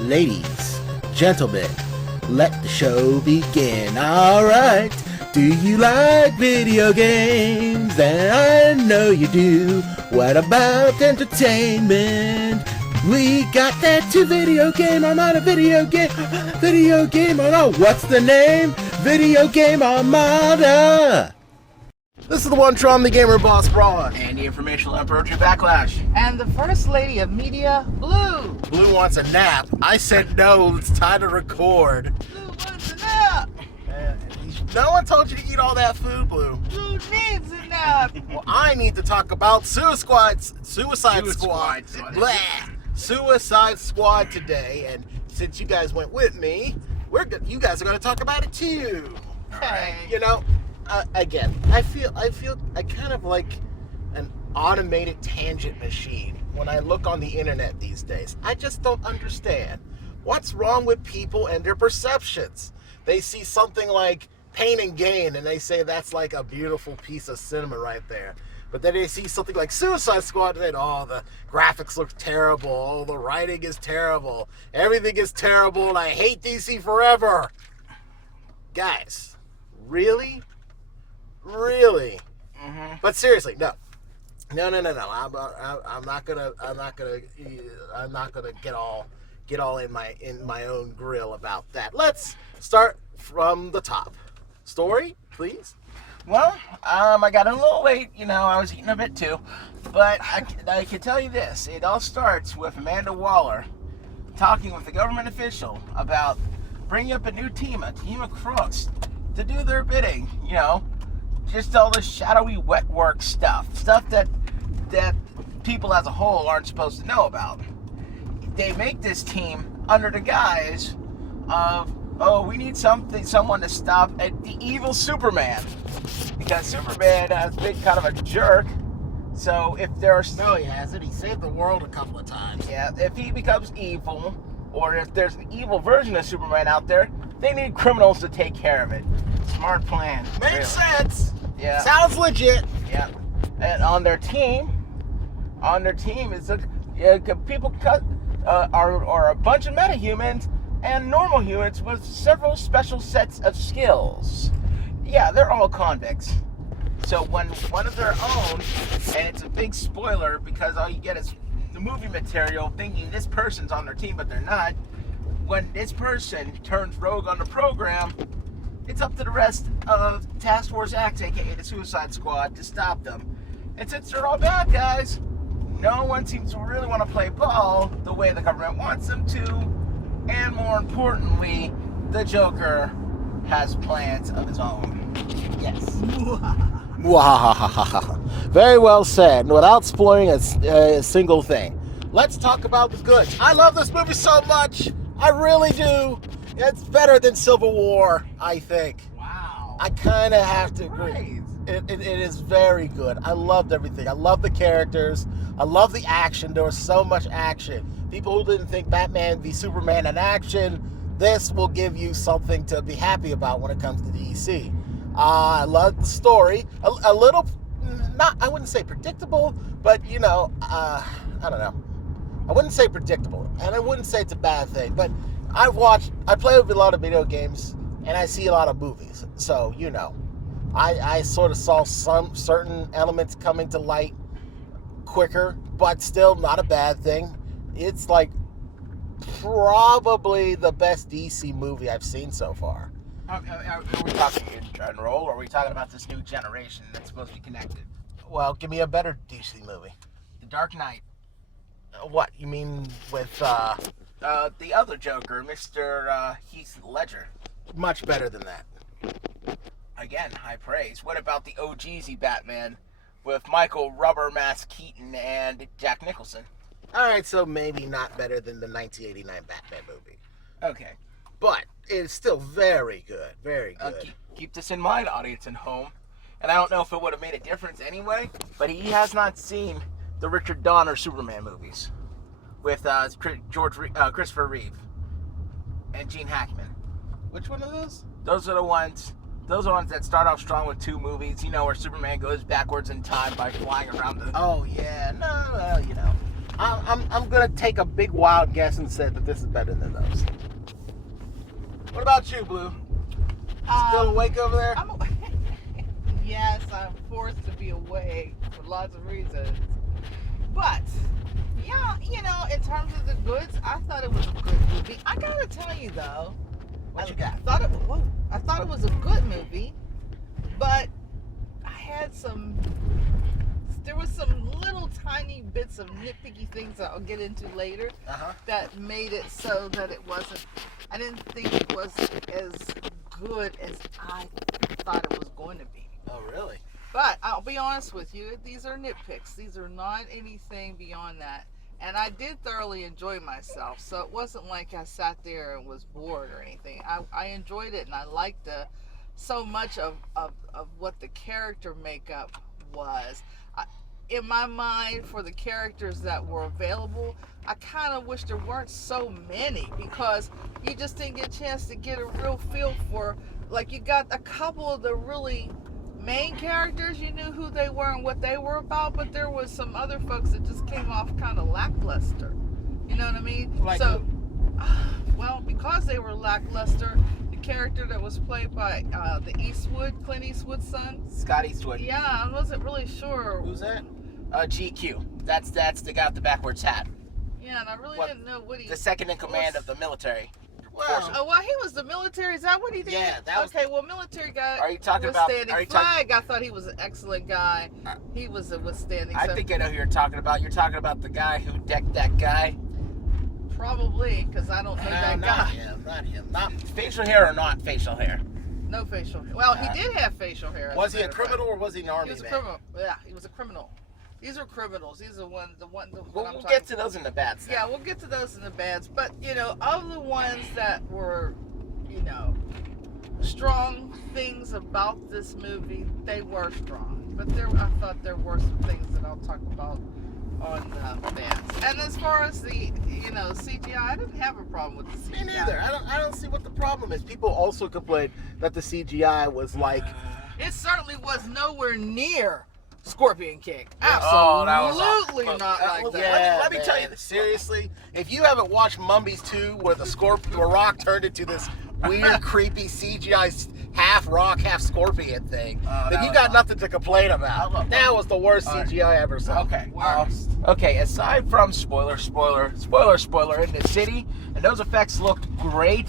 Ladies, gentlemen, let the show begin. Alright, do you like video games? And I know you do. What about entertainment? We got that too. Video game, Armada, video game, Armada. What's the name? Video game Armada. This is the one Tron, the gamer boss Braun. And the informational emperor to Backlash. And the first lady of media, Blue. Blue wants a nap. I said no, it's time to record. Blue wants a nap. No one told you to eat all that food, Blue. Blue needs a nap. Well, I need to talk about Suicide Squad. Blah. Suicide Squad today, and since you guys went with me, you guys are going to talk about it too. Hey. You know, again, I feel kind of like an automated tangent machine when I look on the internet these days. I just don't understand what's wrong with people and their perceptions. They see something like Pain and Gain, and they say that's like a beautiful piece of cinema right there. But then they see something like Suicide Squad, and then, oh, the graphics look terrible, oh, the writing is terrible, everything is terrible, and I hate DC forever. Guys, really? Really? Mm-hmm. But seriously, no. I'm not gonna get all in my own grill about that. Let's start from the top. Story, please. Well, I got a little late, I was eating a bit too, but I can tell you this, it all starts with Amanda Waller talking with a government official about bringing up a new team, a team of crooks, to do their bidding, just all the shadowy wet work stuff that people as a whole aren't supposed to know about. They make this team under the guise of, we need someone to stop the evil Superman. Because Superman has been kind of a jerk. So if there's... No, he hasn't. He saved the world a couple of times. Yeah, if he becomes evil, or if there's an evil version of Superman out there, they need criminals to take care of it. Smart plan. Makes sense. Yeah. Sounds legit. Yeah. And on their team is people are a bunch of metahumans and normal humans with several special sets of skills. Yeah, they're all convicts. So when one of their own, and it's a big spoiler because all you get is the movie material thinking this person's on their team, but they're not. When this person turns rogue on the program, it's up to the rest of Task Force X, aka the Suicide Squad, to stop them. And since they're all bad guys, no one seems to really want to play ball the way the government wants them to. And more importantly, the Joker has plans of his own. Yes. Very well said. Without spoiling a single thing, let's talk about the goods. I love this movie so much. I really do. It's better than Civil War, I think. Wow. I kind of have to agree. It is very good. I loved everything. I love the characters. I love the action. There was so much action. People who didn't think Batman v Superman in action, this will give you something to be happy about when it comes to DC. I love the story. A little, I wouldn't say predictable, but I don't know. I wouldn't say predictable, and I wouldn't say it's a bad thing, but I play with a lot of video games, and I see a lot of movies. So, I sort of saw some certain elements coming to light quicker, but still not a bad thing. It's like probably the best DC movie I've seen so far. Are we talking in general, or are we talking about this new generation that's supposed to be connected? Well, give me a better DC movie. The Dark Knight. What, you mean with, the other Joker, Mr. Heath Ledger. Much better than that. Again, high praise. What about the OGZ Batman with Michael Rubber Mask Keaton and Jack Nicholson? Alright, so maybe not better than the 1989 Batman movie. Okay. But it's still very good. Very good. Keep this in mind, audience at home. And I don't know if it would have made a difference anyway, but he has not seen the Richard Donner Superman movies with Christopher Reeve and Gene Hackman. Which one of those? Those are the ones that start off strong with two movies, where Superman goes backwards in time by flying around the... Oh, yeah. No, I'm gonna take a big wild guess and say that this is better than those. What about you, Blue? Still awake over there? Yes, I'm forced to be awake for lots of reasons. But, yeah, you know, in terms of the goods, I thought it was a good movie. I gotta tell you though, What you got? I thought it was a good movie, but there was some little tiny bits of nitpicky things that I'll get into later that made it so that I didn't think it was as good as I thought it was going to be. Oh, really? But I'll be honest with you, these are nitpicks. These are not anything beyond that. And I did thoroughly enjoy myself, so it wasn't like I sat there and was bored or anything. I enjoyed it, and I liked so much of what the character makeup was. In my mind, for the characters that were available, I kind of wish there weren't so many, because you just didn't get a chance to get a real feel for, like, you got a couple of the really main characters, you knew who they were and what they were about, but there was some other folks that just came off kind of lackluster. You know what I mean? Like so, well, because they were lackluster, the character that was played by Clint Eastwood's son, Scott Eastwood. yeah, I wasn't really sure. Who's that? GQ. That's the guy with the backwards hat. Yeah, and I really didn't know what he. The second in command of the military. Well, Oh, well, he was the military. Is that what he did? Yeah, that was. Okay, well, military guy. Are you talking was about? Standing Are you Flag. I thought he was an excellent guy. He was a withstanding. I so think I know who you're talking about. You're talking about the guy who decked that guy. probably, because I don't know that not guy. him. Not him. Not. Facial hair or not facial hair? No facial hair. Well, he did have facial hair. Was he a criminal or was he an army He was a man? criminal. Yeah, he was a criminal. These are criminals. These are the one. We'll get to those in the bad side. Yeah, we'll get to those in the bads. But, you know, of the ones that were, you know, strong things about this movie, they were strong. But I thought there were some things that I'll talk about on the bads. And as far as the, you know, CGI, I didn't have a problem with the CGI. Me neither. I don't see what the problem is. People also complained that the CGI was like. It certainly was nowhere near Scorpion King. Oh, that was Absolutely awesome. not like that. Yeah, let me tell you this. Seriously, if you haven't watched Mummies 2, where where Rock turned into this weird, creepy CGI half rock, half scorpion thing, then you got nothing to complain about. That was the worst CGI I ever saw. Okay. Worst. Okay. Aside from spoiler in the city, and those effects looked great.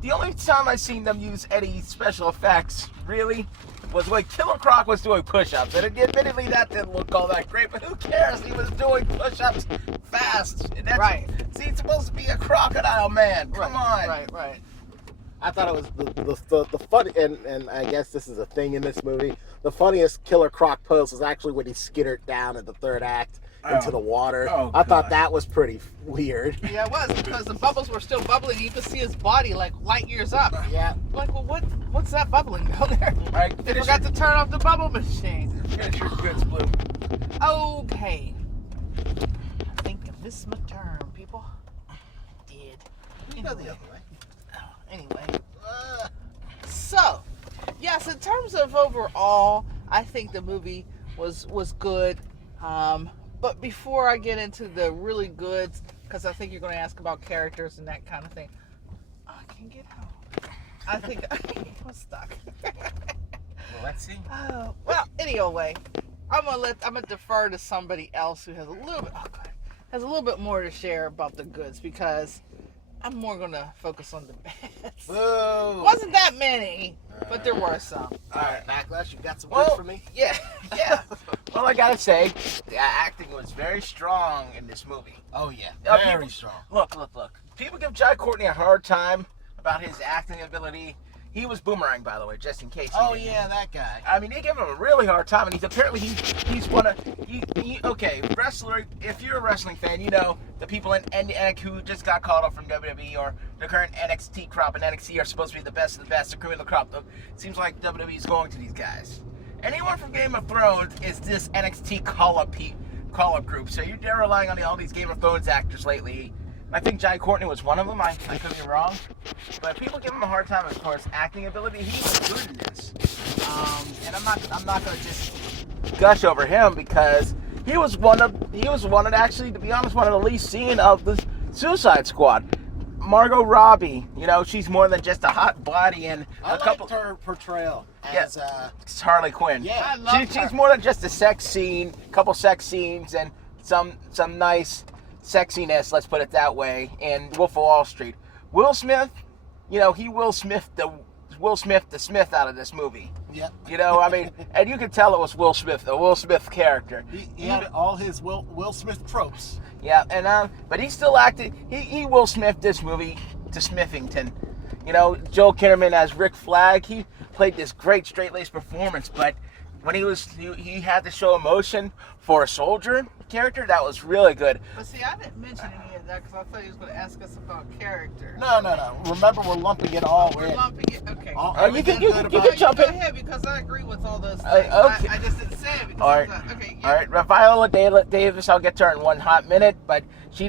The only time I seen them use any special effects really was when Killer Croc was doing push-ups, and admittedly that didn't look all that great. But who cares? He was doing push-ups fast. And that's, Right. See, it's supposed to be a crocodile man. Come on. Right. I thought it was the funny, and I guess this is a thing in this movie. The funniest Killer Croc pose was actually when he skittered down in the third act into the water. Oh, I thought gosh. that was pretty weird. Yeah, it was, because the bubbles were still bubbling. You could see his body like light years up. Yeah. Like, well, what's that bubbling down there? All right, They forgot to turn off the bubble machine. finish your goods, Blue. Okay. Think of this my turn, people. Did. You go the other way. Anyway. So, yes, in terms of overall, I think the movie was good. But before I get into the really goods, because I think you're going to ask about characters and that kind of thing, I can get out. I think I'm stuck. Well, let's see. Well, anyway, I'm gonna defer to somebody else who has a little bit more to share about the goods, because I'm more gonna focus on the bads. Boo. Wasn't that many, but there were some. All right, Backlash, you got some Well, good for me? Yeah. Well, I gotta say, the acting was very strong in this movie. Oh, yeah. Very Very strong. Look. People give Jai Courtney a hard time about his acting ability. He was Boomerang, by the way, just in case. Oh, yeah, that guy. I mean, they give him a really hard time, and he's one of okay, wrestler. If you're a wrestling fan, you know the people in NXT who just got called up from WWE, or the current NXT crop and NXT are supposed to be the best of the best, the cream of the crop. It seems like WWE is going to these guys. Anyone from Game of Thrones is this NXT call-up group, so you're relying on all these Game of Thrones actors lately. I think Jai Courtney was one of them. I could be wrong, but people give him a hard time as far as acting ability. He was good in this, and I'm not gonna just gush over him, because he was one of actually, to be honest, one of the least seen of the Suicide Squad. Margot Robbie, she's more than just a hot body and I a couple. liked her portrayal as It's Harley Quinn. Yeah. I love her. She's more than just a sex scene, couple sex scenes, and some nice sexiness. Let's put it that way. In Wolf of Wall Street, Will Smith, he Will Smith the Smith out of this movie. Yep. And you could tell it was Will Smith, the Will Smith character. He had all his Will Smith tropes. Yeah, and but he still acted. He Will Smith this movie to Smithington. Joel Kinnaman as Rick Flag. He played this great straight-laced performance, but when he had to show emotion for a soldier character, that was really good. But see, I didn't mention any of that because I thought he was going to ask us about character. No. Remember, we're lumping it all We're in. lumping it. Okay. You can jump Go in. ahead because I agree with all those things. Okay. I just didn't say it because All right. okay. All right, Viola Davis. I'll get to her in one hot minute, but she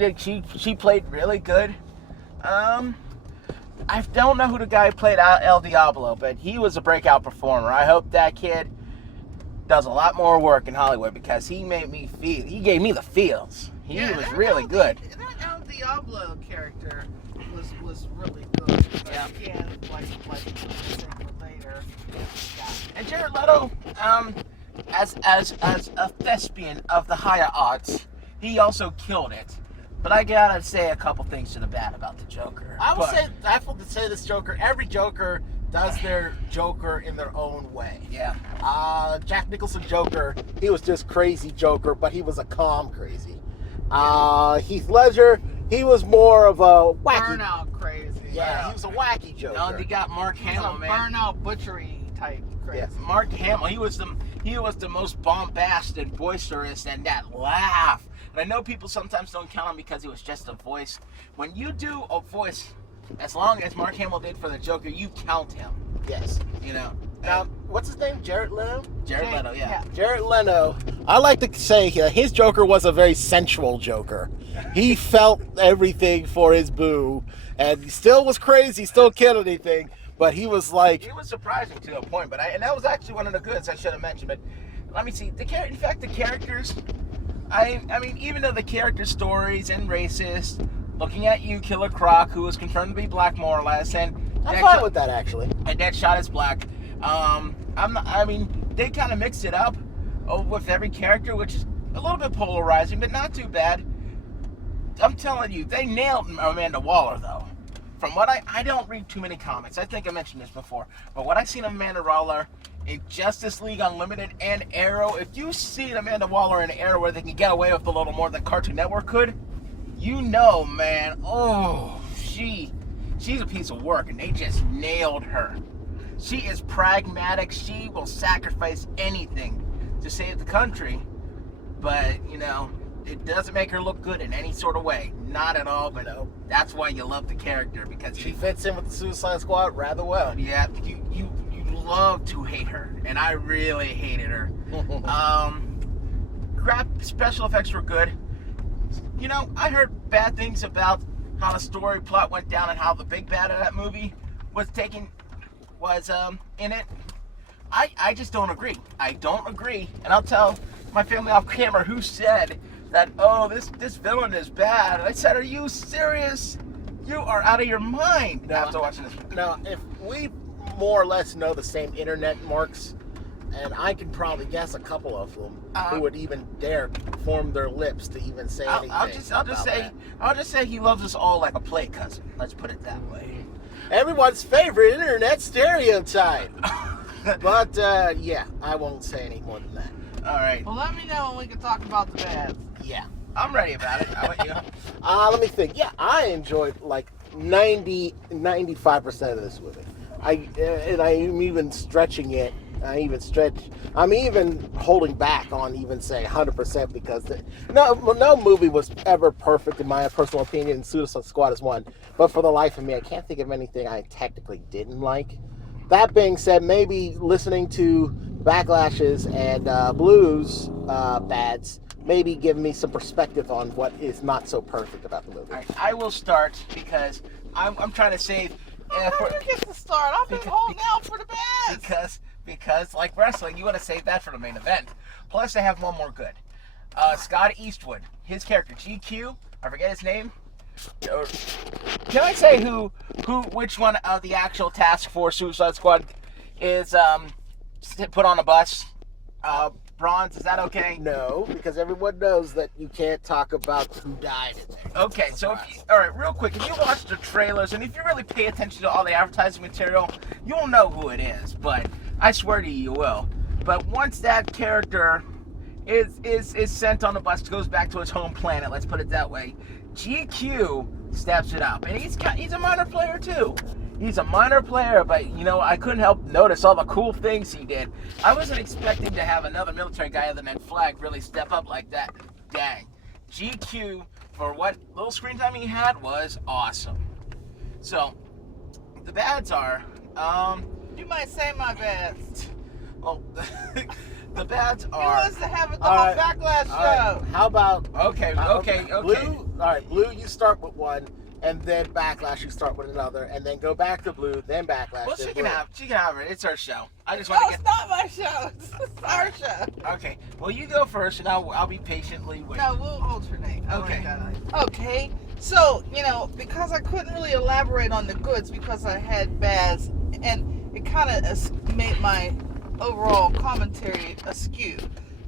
played really good. I don't know who the guy who played El Diablo, but he was a breakout performer. I hope that kid does a lot more work in Hollywood because he gave me the feels. He was really good. That El Diablo character was really good. Yeah. Again, like later. Yeah. And Jared Leto, as a thespian of the higher arts, he also killed it. But I gotta say a couple things to the bad about the Joker. I would say this Joker. Every Joker does their Joker in their own way. Yeah. Jack Nicholson Joker, he was just crazy Joker, but he was a calm crazy. Heath Ledger, he was more of a wacky. Burnout crazy. Yeah, he was a wacky Joker. No, you got Mark Hamill, man. Burnout butchery type crazy. Yes. Mark Hamill, he was the most bombastic and boisterous, and that laugh. And I know people sometimes don't count him because he was just a voice. When you do a voice, as long as Mark Hamill did for the Joker, you count him. Yes. Now, what's his name? Jared Leto? Jared Leto, yeah. Jared Leto. I like to say his Joker was a very sensual Joker. He felt everything for his boo, and he still was crazy, still killed anything, but he was like... He was surprising to a point, and that was actually one of the goods I should have mentioned, but let me see. In fact, the characters... I mean, even though the character stories and racist, looking at you, Killer Croc, who was confirmed to be black more or less, and I'm fine with that, actually. And Deadshot is black. They kind of mixed it up with every character, which is a little bit polarizing, but not too bad. I'm telling you, they nailed Amanda Waller, though. From what I don't read too many comics. I think I mentioned this before, but what I've seen of Amanda Waller in Justice League Unlimited and Arrow, if you see Amanda Waller in Arrow where they can get away with a little more than Cartoon Network could, man, she's a piece of work, and they just nailed her. She is pragmatic. She will sacrifice anything to save the country, but, it doesn't make her look good in any sort of way. Not at all, but that's why you love the character, because She fits in with the Suicide Squad rather well. Yeah, you love to hate her, and I really hated her. Special effects were good. I heard bad things about how the story plot went down and how the big bad of that movie was in it. I just don't agree. I don't agree, and I'll tell my family off camera who said that, this villain is bad. I said, are you serious? You are out of your mind after watching this. Now, if we more or less know the same internet marks, and I can probably guess a couple of them who would even dare form their lips to even say anything. I'll just say he loves us all like a play cousin. Let's put it that way. Everyone's favorite internet stereotype. But yeah, I won't say any more than that. All right. Well, let me know when we can talk about the bads. Yeah. I'm ready about it. How about you? Let me think. Yeah, I enjoyed like 95% of this movie. I'm even stretching it. I'm even holding back on even saying 100% because no movie was ever perfect in my personal opinion. Suicide Squad is one. But for the life of me, I can't think of anything I technically didn't like. That being said, maybe listening to Backlashes and Blues bads maybe give me some perspective on what is not so perfect about the movie. All right, I will start because I'm trying to save. You get to start. I've been holding out for the bads. Because like wrestling, you want to save that for the main event. Plus, I have one more good. Scott Eastwood, his character GQ, I forget his name. Can I say which one of the actual task force Suicide Squad is put on a bus? Bronze, is that okay? No, because everyone knows that you can't talk about who died in there. Okay, so all right, real quick, if you watch the trailers and if you really pay attention to all the advertising material, you'll know who it is. But I swear to you will. But once that character is sent on the bus, goes back to his home planet, let's put it that way, GQ steps it up, and he's a minor player too. He's a minor player, but I couldn't help notice all the cool things he did. I wasn't expecting to have another military guy other than Flag really step up like that. Dang, GQ for what little screen time he had was awesome. So the bads are, You might say my bads. well, the bads He are. wants to have it the whole Backlash show. All right, how about Okay. Blue? All right, Blue, you start with one, and then Backlash, you start with another, and then go back to Blue, then Backlash. Well, then she can Blue. have it. It's her show. I just No, want to it's not my show. It's our show. Okay. Well, you go first, and I'll be patiently waiting. No, we'll alternate. Okay. Okay. So, because I couldn't really elaborate on the goods because I had bads, and it kind of made my overall commentary askew.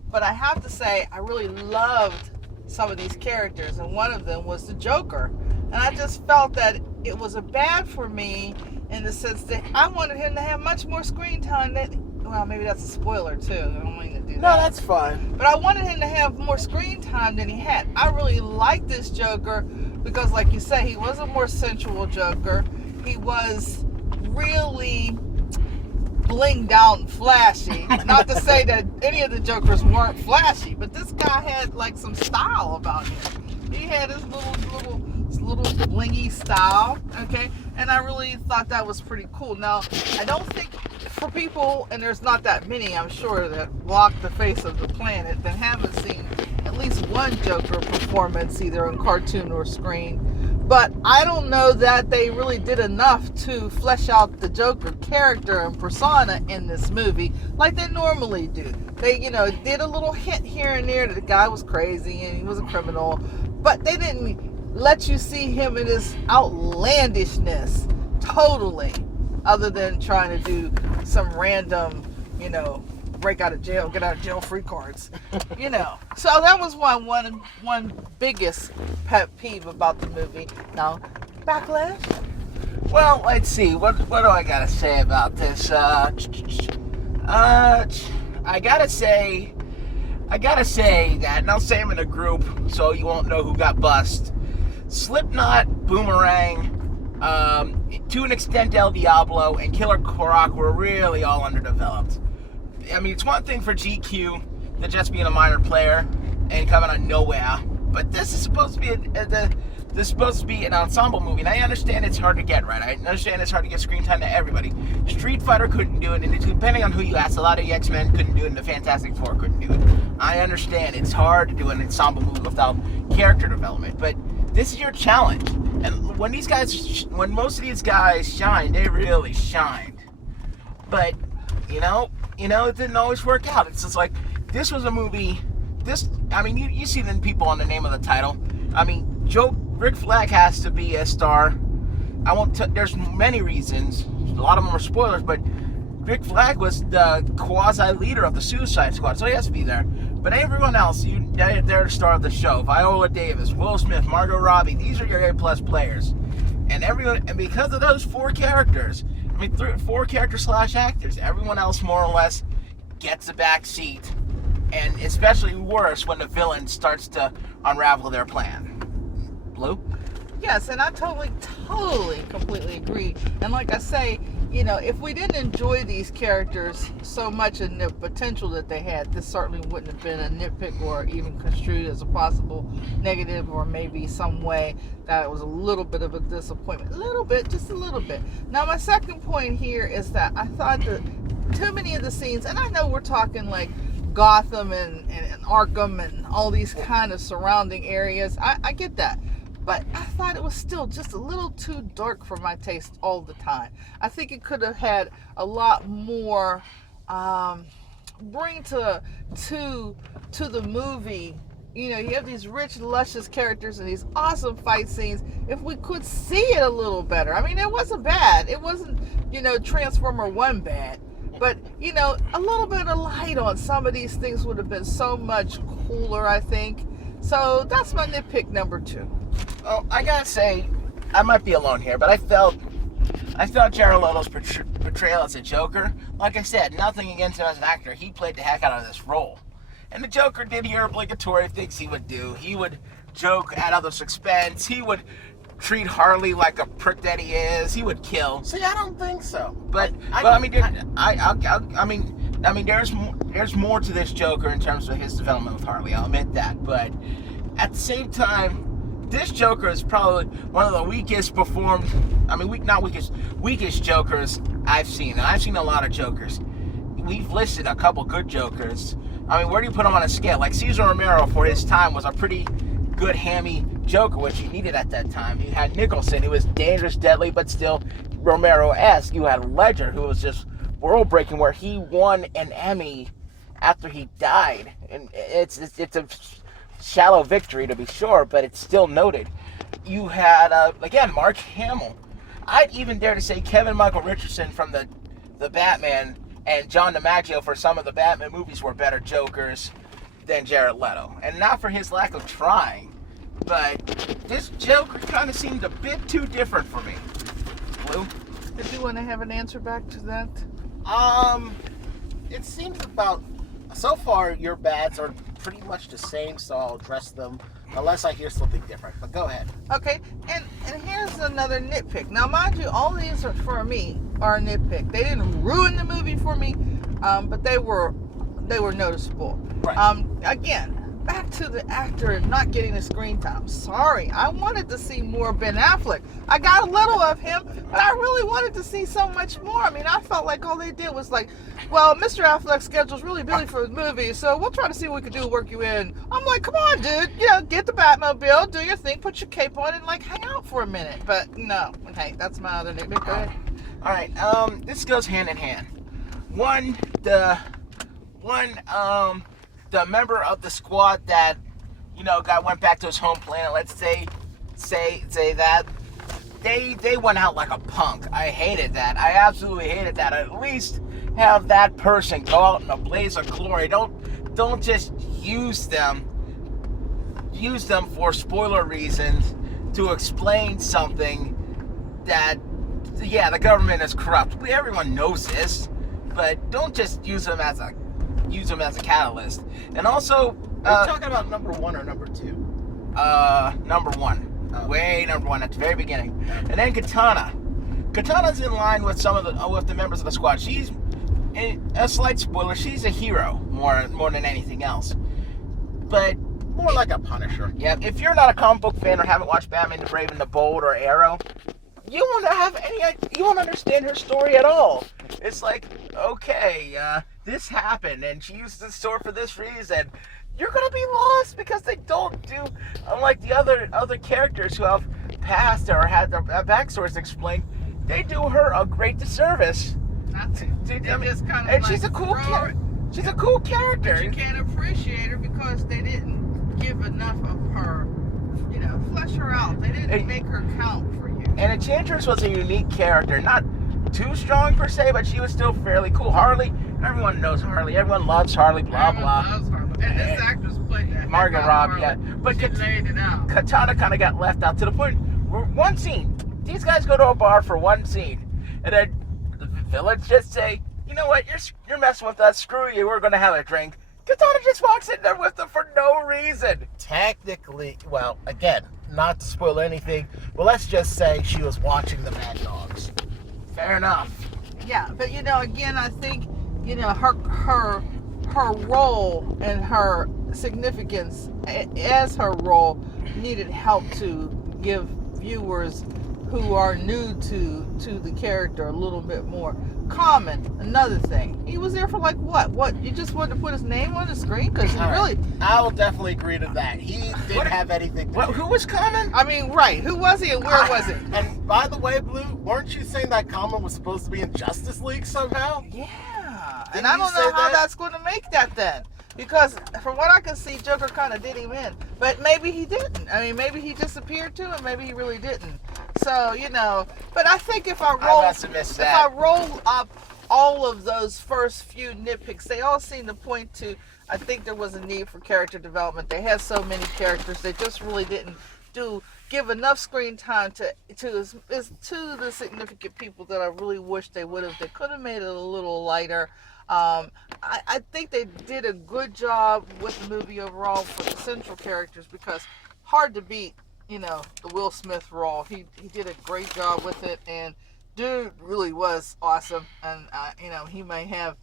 But I have to say, I really loved some of these characters, and one of them was the Joker. And I just felt that it was a bad for me in the sense that I wanted him to have much more screen time. Well, maybe that's a spoiler too. I don't mean to do that. No, that's fine. But I wanted him to have more screen time than he had. I really liked this Joker because, like you say, he was a more sensual Joker. He was really blinged out and flashy. Not to say that any of the Jokers weren't flashy, but this guy had like some style about him. He had his little blingy style, okay? And I really thought that was pretty cool. Now, I don't think for people, and there's not that many, I'm sure, that walk the face of the planet that haven't seen at least one Joker performance, either in cartoon or screen. But I don't know that they really did enough to flesh out the Joker character and persona in this movie like they normally do. They, did a little hint here and there that the guy was crazy and he was a criminal, but they didn't let you see him in his outlandishness totally, other than trying to do some random, break out of jail, get out of jail free cards, So that was one biggest pet peeve about the movie. Now, Backlash. Well, let's see. What do I gotta say about this? I gotta say that, and I'll say them in a group so you won't know who got bust. Slipknot, Boomerang, to an extent El Diablo, and Killer Croc were really all underdeveloped. I mean, it's one thing for GQ to just being a minor player and coming out of nowhere, but this is supposed to be an ensemble movie, and I understand it's hard to get right. I understand it's hard to get screen time to everybody. Street Fighter couldn't do it, and depending on who you ask, a lot of the X-Men couldn't do it, and the Fantastic Four couldn't do it. I understand it's hard to do an ensemble movie without character development, but this is your challenge. And when most of these guys shine, they really shined. But, it didn't always work out. It's just like, this was a movie, you see the people on the name of the title. I mean, Rick Flag has to be a star. There's many reasons. A lot of them are spoilers, but Rick Flag was the quasi-leader of the Suicide Squad, so he has to be there. But everyone else, they're the star of the show. Viola Davis, Will Smith, Margot Robbie, these are your A-plus players. And because of those four characters, 4 characters / actors, everyone else more or less gets a back seat. And especially worse when the villain starts to unravel their plan. Blue? Yes, and I totally, completely agree. And like I say, if we didn't enjoy these characters so much and the potential that they had, this certainly wouldn't have been a nitpick or even construed as a possible negative, or maybe some way that it was a little bit of a disappointment. Just a little bit. Now, my second point here is that I thought that too many of the scenes, and I know we're talking like Gotham and Arkham and all these kind of surrounding areas. I get that. But I thought it was still just a little too dark for my taste all the time. I think it could have had a lot more bring to the movie you have these rich, luscious characters and these awesome fight scenes. If we could see it a little better. I mean, it wasn't bad. It wasn't, Transformer 1 bad. But, a little bit of light on some of these things would have been so much cooler, I think. So that's my nitpick number 2. Oh, I gotta say, I might be alone here, but I felt Jared Leto's portrayal as a Joker. Like I said, nothing against him as an actor. He played the heck out of this role. And the Joker did your obligatory things he would do. He would joke at others' expense. He would treat Harley like a prick that he is. He would kill. See, I don't think so. But there's more to this Joker in terms of his development with Harley. I'll admit that. But at the same time, this Joker is probably one of the weakest performed. Weakest Jokers I've seen. And I've seen a lot of Jokers. We've listed a couple good Jokers. I mean, where do you put him on a scale? Like Cesar Romero for his time was a pretty good hammy Joker, which he needed at that time. You had Nicholson, who was dangerous, deadly, but still Romero-esque. You had Ledger, who was just world-breaking, where he won an Emmy after he died. And it's a shallow victory, to be sure, but it's still noted. You had, again, Mark Hamill. I'd even dare to say Kevin Michael Richardson from the Batman and John DiMaggio for some of the Batman movies were better Jokers than Jared Leto. And not for his lack of trying, but this Joker kind of seemed a bit too different for me. Blue? Did you want to have an answer back to that? It seems about, so far your bads are pretty much the same, so I'll address them unless I hear something different. But go ahead. Okay, and here's another nitpick. Now, mind you, all these are for me are a nitpick. They didn't ruin the movie for me, but they were noticeable. Right. Again, back to the actor not getting the screen time. Sorry, I wanted to see more Ben Affleck. I got a little of him, but I really wanted to see so much more. I mean, I felt like all they did was like, well, Mr. Affleck's schedule's really busy for the movie, so we'll try to see what we can do to work you in. I'm like, come on, dude, get the Batmobile, do your thing, put your cape on, and like hang out for a minute. But no, okay, that's my other nitpick. Go ahead. All right, this goes hand in hand. The member of the squad that, went back to his home planet, let's say that, they went out like a punk. I hated that. I absolutely hated that. At least have that person go out in a blaze of glory. Don't just use them for spoiler reasons to explain something that, yeah, the government is corrupt. Everyone knows this, but don't just use them as a catalyst. And also, are you talking about number 1 or number 2? Number 1. Oh. Way number 1 at the very beginning. And then Katana. Katana's in line with with the members of the squad. She's, a slight spoiler, she's a hero more than anything else. But More like a Punisher. yeah, if you're not a comic book fan or haven't watched Batman the Brave and the Bold or Arrow, you won't understand her story at all. It's like, okay, this happened and she used this sword for this reason. You're gonna be lost because they don't do, unlike the other characters who have passed or had their backstories explained, they do her a great disservice. She's a cool character. She's a cool character. But you can't appreciate her because they didn't give enough of her, flesh her out. They didn't make her count for you. And Enchantress was a unique character, not too strong per se, but she was still fairly cool. Harley, everyone knows Harley. Everyone loves Harley, blah, blah. Loves her. And this actress played that. Margot Robbie, yeah. But she laid it out. Katana kind of got left out to the point where one scene, these guys go to a bar for one scene, and then the villains just say, you know what, you're messing with us, screw you, we're going to have a drink. Katana just walks in there with them for no reason. Technically, well, again, not to spoil anything, but let's just say she was watching the Mad Dogs. Fair enough. Yeah, but again, I think her role and her significance as her role needed help to give viewers who are new to the character a little bit more. Common, another thing. He was there for like what? You just wanted to put his name on the screen? Because he really... I will definitely agree to that. He didn't have anything to do. Who was Common? I mean, right. Who was he and where was he? And by the way, Blue, weren't you saying that Common was supposed to be in Justice League somehow? Yeah. Didn't And I you don't say know how that? that's going to make that then. because from what I can see, Joker kind of did him in, but maybe he didn't. I mean, maybe he just appeared to, and maybe he really didn't. So but I think if I must have missed that. roll up all of those first few nitpicks, they all seem to point to. I think there was a need for character development. They had so many characters, they just really didn't give enough screen time to the significant people that I really wish they would have. They could have made it a little lighter. I think they did a good job with the movie overall for the central characters, because hard to beat, the Will Smith role. He did a great job with it, and dude really was awesome. And he may have.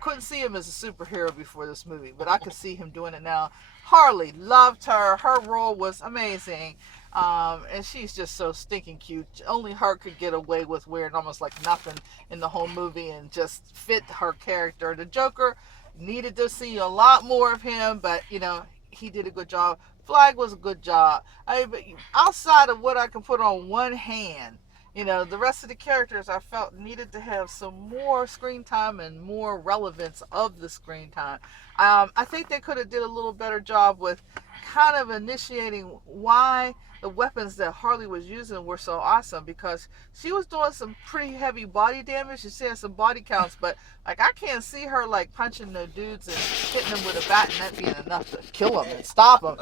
Couldn't see him as a superhero before this movie, but I could see him doing it now. Harley, loved her. Her role was amazing. And she's just so stinking cute. Only her could get away with wearing almost like nothing in the whole movie and just fit her character. The Joker, needed to see a lot more of him, but he did a good job. Flag was a good job. But outside of what I can put on one hand, the rest of the characters I felt needed to have some more screen time and more relevance of the screen time. I think they could have did a little better job with kind of initiating why the weapons that Harley was using were so awesome, because she was doing some pretty heavy body damage. She had some body counts, but I can't see her punching the dudes and hitting them with a bat and that being enough to kill them and stop them.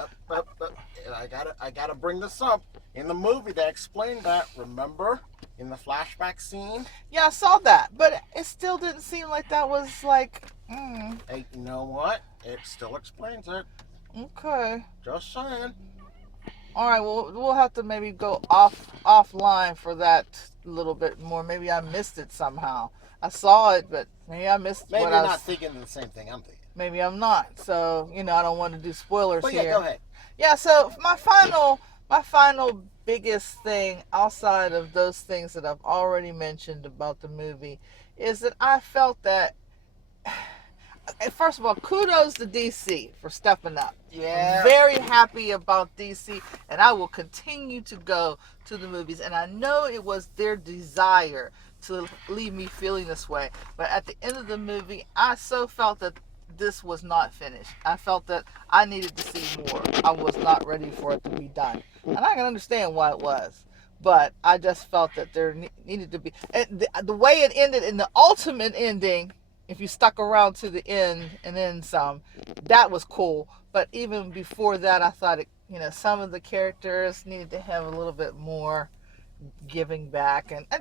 I gotta bring this up. In the movie, they explained that. Remember, in the flashback scene. Yeah, I saw that, but it still didn't seem like that was Hey, you know what? It still explains it. Okay. Just saying. All right. Well, we'll have to maybe go offline for that a little bit more. Maybe I missed it somehow. I saw it, but maybe I missed. Maybe you're not thinking of the same thing I'm thinking. Maybe I'm not. So I don't want to do spoilers but here. Yeah, go ahead. Yeah. So my final biggest thing outside of those things that I've already mentioned about the movie is that I felt that. First of all, kudos to DC for stepping up. Yeah. I'm very happy about DC, and I will continue to go to the movies. And I know it was their desire to leave me feeling this way. But at the end of the movie, I so felt that this was not finished. I felt that I needed to see more. I was not ready for it to be done. And I can understand why it was. But I just felt that there needed to be... The way it ended in the ultimate ending... If you stuck around to the end and then some, that was cool. But even before that, I thought some of the characters needed to have a little bit more giving back, and I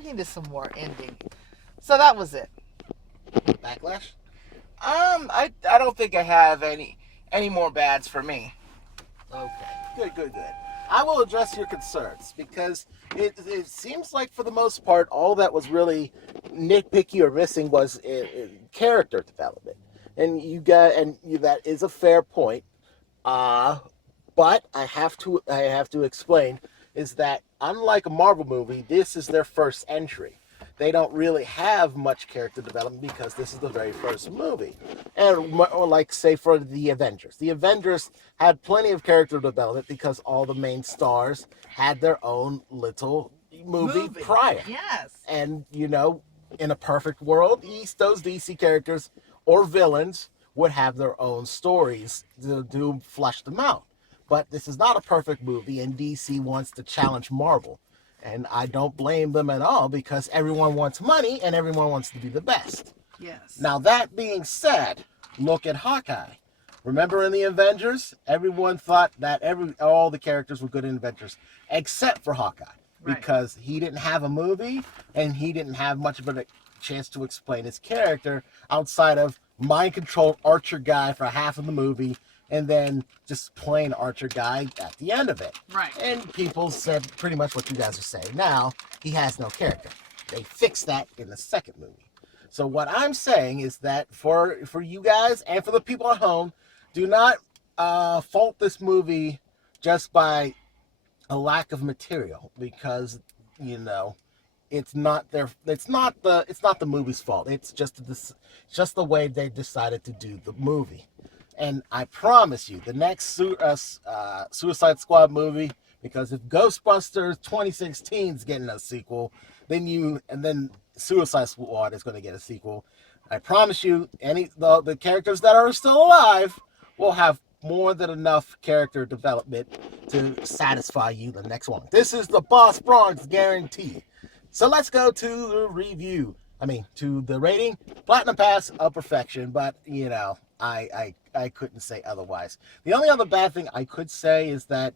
needed some more ending. So that was it. Backlash? I don't think I have any more bads for me. Okay. Good. I will address your concerns, because it seems like for the most part, all that was really nitpicky or missing was character development, and that is a fair point. But I have to explain is that unlike a Marvel movie, this is their first entry. They don't really have much character development because this is the very first movie. Or like, say, for the Avengers. The Avengers had plenty of character development because all the main stars had their own little movie prior. Yes. And, in a perfect world, those DC characters or villains would have their own stories to flesh them out. But this is not a perfect movie, and DC wants to challenge Marvel. And I don't blame them at all, because everyone wants money and everyone wants to be the best. Yes. Now, that being said, look at Hawkeye. Remember in the Avengers, everyone thought that all the characters were good in Avengers, except for Hawkeye. Right. Because he didn't have a movie, and he didn't have much of a chance to explain his character outside of mind-controlled Archer guy for half of the movie, and then just plain Archer guy at the end of it. Right. And people said pretty much what you guys are saying now. He has no character. They fixed that in the second movie. So what I'm saying is that for you guys and for the people at home, do not fault this movie just by a lack of material, because it's not the movie's fault. It's just the way they decided to do the movie. And I promise you, the next Suicide Squad movie, because if Ghostbusters 2016 is getting a sequel, then Suicide Squad is going to get a sequel. I promise you, the characters that are still alive will have more than enough character development to satisfy you the next one. This is the Boss Bronx guarantee. So let's go to the review. To the rating. Platinum Pass of perfection, but I couldn't say otherwise. The only other bad thing I could say is that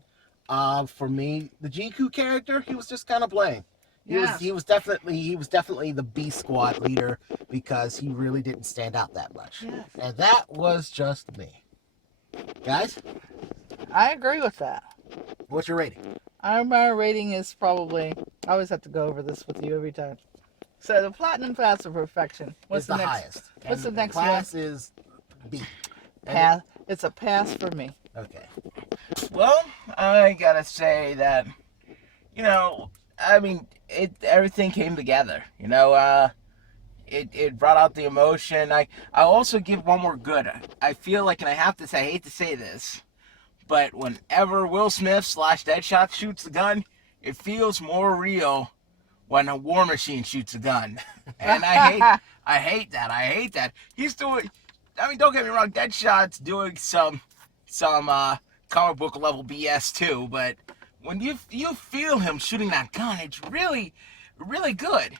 for me, the Jiku character, he was just kind of bland. He was definitely the B squad leader because he really didn't stand out that much. Yes. And that was just me. Guys, I agree with that. what's your rating? My rating is probably. I always have to go over this with you every time. So the Platinum Pass of perfection. What's the next? highest. What's the next class one? is B. Pass. It's a pass for me. Okay. Well, I gotta say that, everything came together. It brought out the emotion. I also give one more good. I feel like, and I hate to say this, but whenever Will Smith / Deadshot shoots the gun, it feels more real when a War Machine shoots a gun. And I hate that. He's doing, don't get me wrong, Deadshot's doing some comic book level BS too, but when you feel him shooting that gun, it's really, really good.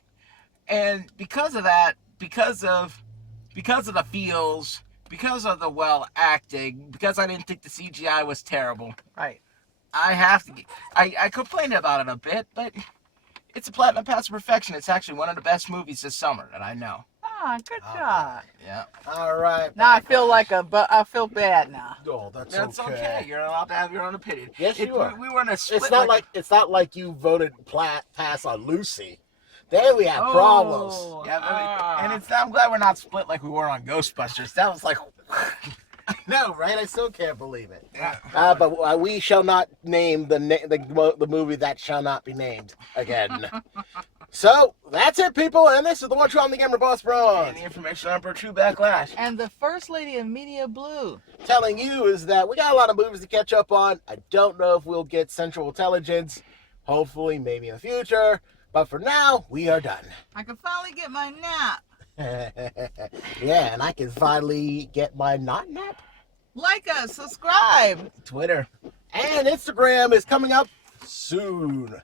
And because of that, because of the feels, because of the well acting, because I didn't think the CGI was terrible, Right. I complained about it a bit, but it's a Platinum Pass of perfection. It's actually one of the best movies this summer that I know. Ah, good job. Yeah. All right. Now I feel bad now. Oh, that's okay. You're allowed to have your own opinion. Yes, you are. We were in a split. It's not like you voted pass on Lucy. There we have problems. Yeah, and I'm glad we're not split like we were on Ghostbusters. That was like, I know, right? I still can't believe it. yeah. But we shall not name the movie that shall not be named again. So that's it, people. And this is the One True on the Gamer Boss Bronx. And the information on True Backlash. And the First Lady of Media Blue. Telling you is that we got a lot of movies to catch up on. I don't know if we'll get Central Intelligence. Hopefully, maybe in the future. But for now, we are done. I can finally get my nap. Yeah, and I can finally get my not nap. Like us, subscribe. Twitter. And Instagram is coming up soon.